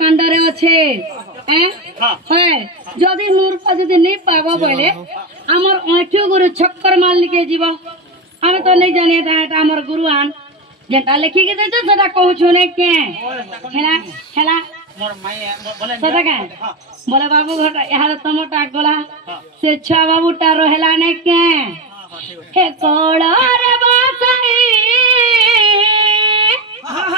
কাণ্ডরে আছে হ্যাঁ যদি নূরপা যদি নেই পাব বলে আমার অঁঠু গুরু ছক্কর মাল লিখে যাব আমি তো নেই জানি এটা আমার গুরু আন যেটা লিখিকে দিয়েছে সেটা কହୁଛୁ না কে হেলা হেলা সেটা কে বলে বাবু ঘটা এହାର ତମଟା ଗଲା ସେ ଛୁଆ ବାବୁଟା ରହିଲା ନାଇଁ କେ ହେ କଳ